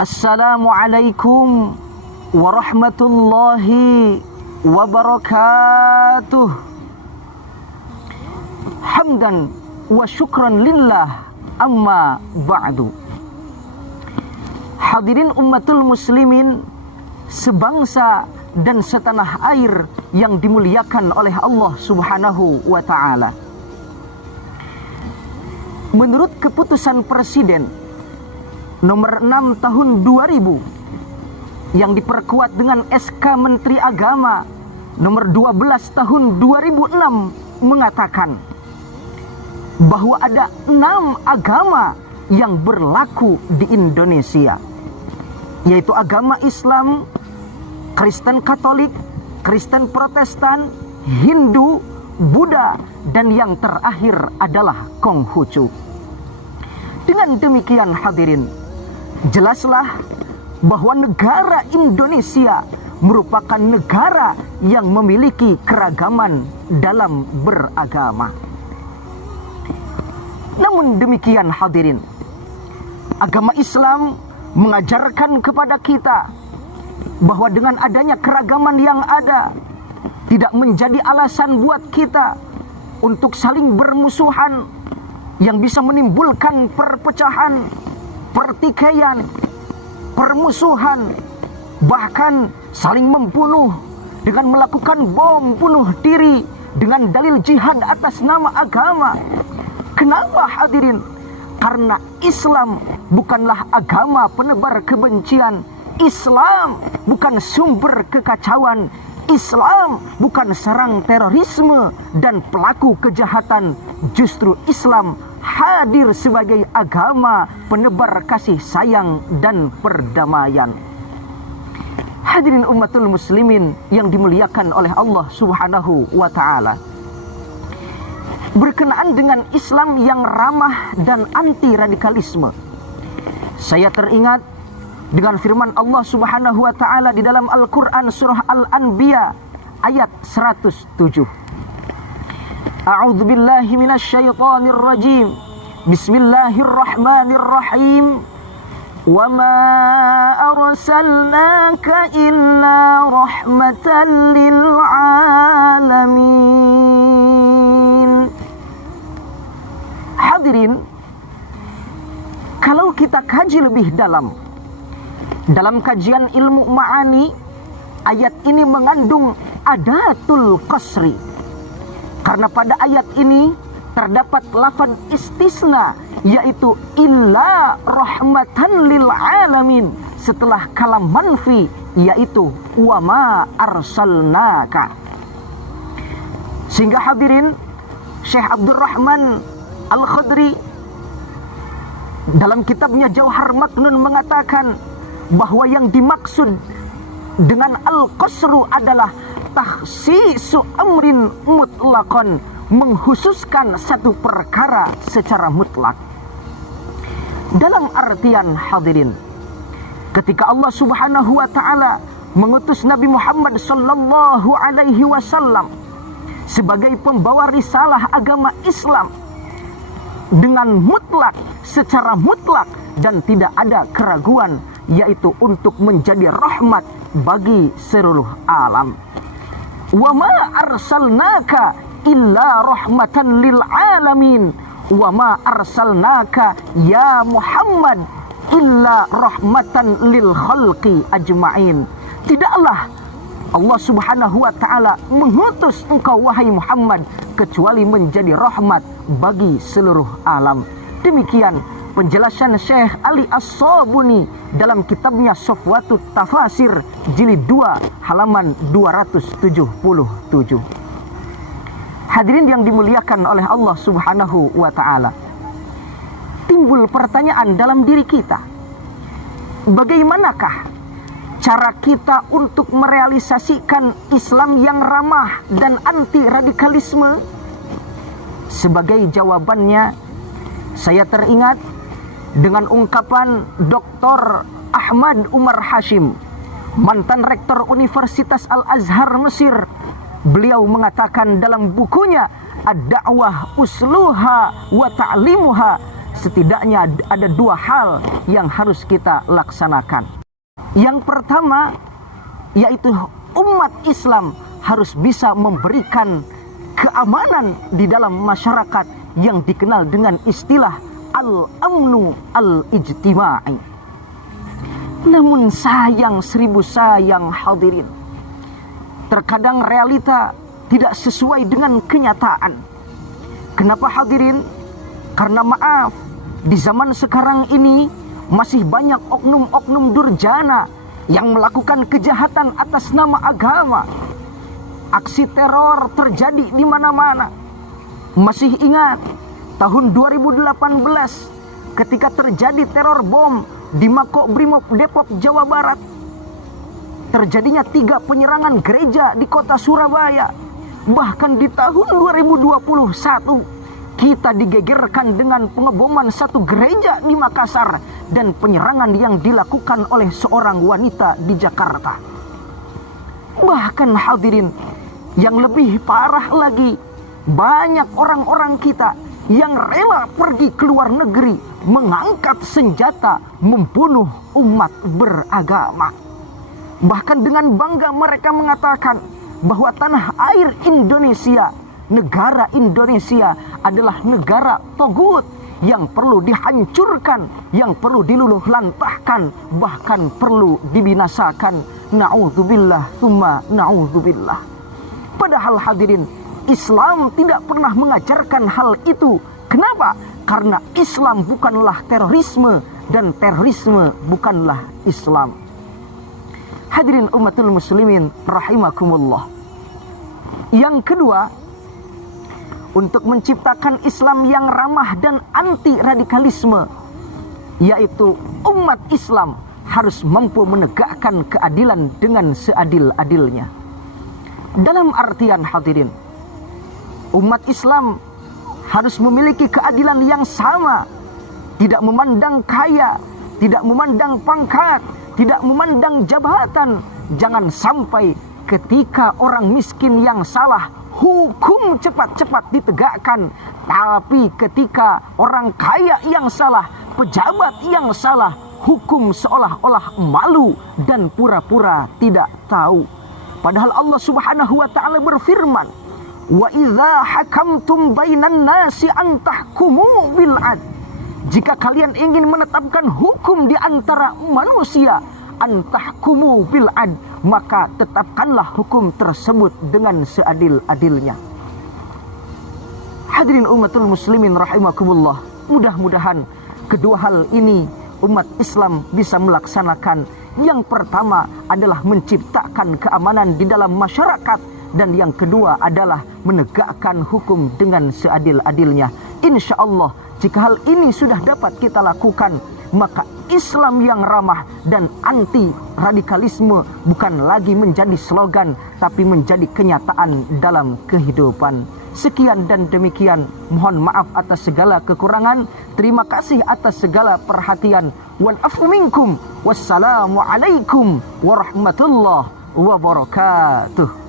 Assalamualaikum warahmatullahi wabarakatuh. Hamdan wa syukran lillah, amma ba'du. Hadirin ummatul muslimin sebangsa dan setanah air yang dimuliakan oleh Allah Subhanahu wa ta'ala. Menurut keputusan Presiden nomor 6 tahun 2000 yang diperkuat dengan SK Menteri Agama nomor 12 tahun 2006 mengatakan bahwa ada 6 agama yang berlaku di Indonesia, yaitu agama Islam, Kristen Katolik, Kristen Protestan, Hindu, Buddha, dan yang terakhir adalah Konghucu. Dengan demikian hadirin, jelaslah bahwa negara Indonesia merupakan negara yang memiliki keragaman dalam beragama. Namun demikian hadirin, agama Islam mengajarkan kepada kita bahwa dengan adanya keragaman yang ada tidak menjadi alasan buat kita untuk saling bermusuhan yang bisa menimbulkan perpecahan, pertikaian, permusuhan, bahkan saling membunuh dengan melakukan bom bunuh diri dengan dalil jihad atas nama agama. Kenapa hadirin? Karena Islam bukanlah agama penebar kebencian. Islam bukan sumber kekacauan. Islam bukan sarang terorisme dan pelaku kejahatan. Justru Islam hadir sebagai agama penebar kasih sayang dan perdamaian. Hadirin ummatul muslimin yang dimuliakan oleh Allah Subhanahu wa ta'ala, berkenaan dengan Islam yang ramah dan anti radikalisme, saya teringat dengan firman Allah Subhanahu wa ta'ala di dalam Al-Quran surah Al-Anbiya ayat 107. A'udzu billahi minasyaitonir rajim. Bismillahirrahmanirrahim. Wa ma arsalnaka illa rahmatan lil alamin. Hadirin, kalau kita kaji lebih dalam kajian ilmu ma'ani, ayat ini mengandung adatul qasri. Karena pada ayat ini terdapat lafaz istisna, yaitu illa rahmatan lil alamin, setelah kalam manfi, yaitu wa ma arsalnaka. Sehingga hadirin, Syekh Abdurrahman Al-Khadri dalam kitabnya Jauhar Maknun mengatakan bahwa yang dimaksud dengan al-qasru adalah takhsisu amrin mutlaqan, menghususkan satu perkara secara mutlak. Dalam artian hadirin, ketika Allah Subhanahu wa ta'ala mengutus Nabi Muhammad sallallahu alaihi wasallam sebagai pembawa risalah agama Islam dengan mutlak, secara mutlak dan tidak ada keraguan, yaitu untuk menjadi rahmat bagi seluruh alam. Wa ma arsalnaka illa rahmatan lil alamin. Wa ma arsalnaka ya Muhammad illa rahmatan lil khalqi ajma'in. Tidaklah Allah Subhanahu wa ta'ala mengutus engkau wahai Muhammad kecuali menjadi rahmat bagi seluruh alam. Demikian penjelasan Syekh Ali As-Sabuni dalam kitabnya Safwatut Tafasir jilid 2 halaman 277. Hadirin yang dimuliakan oleh Allah Subhanahu wa ta'ala, timbul pertanyaan dalam diri kita, bagaimanakah cara kita untuk merealisasikan Islam yang ramah dan anti radikalisme? Sebagai jawabannya, saya teringat dengan ungkapan Dr. Ahmad Umar Hashim, mantan rektor Universitas Al-Azhar Mesir. Beliau mengatakan dalam bukunya Ad-Da'wah Usluha wa Ta'limuha, setidaknya ada dua hal yang harus kita laksanakan. Yang pertama, yaitu umat Islam harus bisa memberikan keamanan di dalam masyarakat yang dikenal dengan istilah al-amnu al-ijtima'i. Namun sayang, seribu sayang hadirin, terkadang realita tidak sesuai dengan kenyataan. Kenapa hadirin? Karena maaf, di zaman sekarang ini masih banyak oknum-oknum durjana yang melakukan kejahatan atas nama agama. Aksi teror terjadi di mana-mana. Masih ingat tahun 2018 ketika terjadi teror bom di Makobrimob Depok, Jawa Barat. Terjadinya 3 penyerangan gereja di kota Surabaya. Bahkan di tahun 2021 kita digegerkan dengan pengeboman satu gereja di Makassar dan penyerangan yang dilakukan oleh seorang wanita di Jakarta. Bahkan hadirin, yang lebih parah lagi, banyak orang-orang kita yang rela pergi ke luar negeri mengangkat senjata membunuh umat beragama. Bahkan dengan bangga mereka mengatakan bahwa tanah air Indonesia, negara Indonesia adalah negara togut yang perlu dihancurkan, yang perlu diluluh lantahkan, bahkan perlu dibinasakan. Na'udzubillah tsumma na'udzubillah. Padahal hadirin, Islam tidak pernah mengajarkan hal itu. Kenapa? Karena Islam bukanlah terorisme dan terorisme bukanlah Islam. Hadirin umatul muslimin rahimakumullah. Yang kedua, untuk menciptakan Islam yang ramah dan anti radikalisme, yaitu umat Islam harus mampu menegakkan keadilan dengan seadil-adilnya. Dalam artian hadirin, umat Islam harus memiliki keadilan yang sama, tidak memandang kaya, tidak memandang pangkat, tidak memandang jabatan. Jangan sampai ketika orang miskin yang salah, hukum cepat-cepat ditegakkan. Tapi ketika orang kaya yang salah, pejabat yang salah, hukum seolah-olah malu dan pura-pura tidak tahu. Padahal Allah Subhanahu wa taala berfirman, "Wa idza hakamtum bainan nasi an tahkumu bil adl." Jika kalian ingin menetapkan hukum di antara manusia, an tahkumu bil adl, maka tetapkanlah hukum tersebut dengan seadil-adilnya. Hadirin umatul muslimin rahimakumullah, mudah-mudahan kedua hal ini umat Islam bisa melaksanakan. Yang pertama adalah menciptakan keamanan di dalam masyarakat, dan yang kedua adalah menegakkan hukum dengan seadil-adilnya. Insya Allah, jika hal ini sudah dapat kita lakukan, maka Islam yang ramah dan anti radikalisme bukan lagi menjadi slogan, tapi menjadi kenyataan dalam kehidupan. Sekian dan demikian, mohon maaf atas segala kekurangan. Terima kasih atas segala perhatian. Wal afu minkum. Wassalamualaikum warahmatullahi wabarakatuh.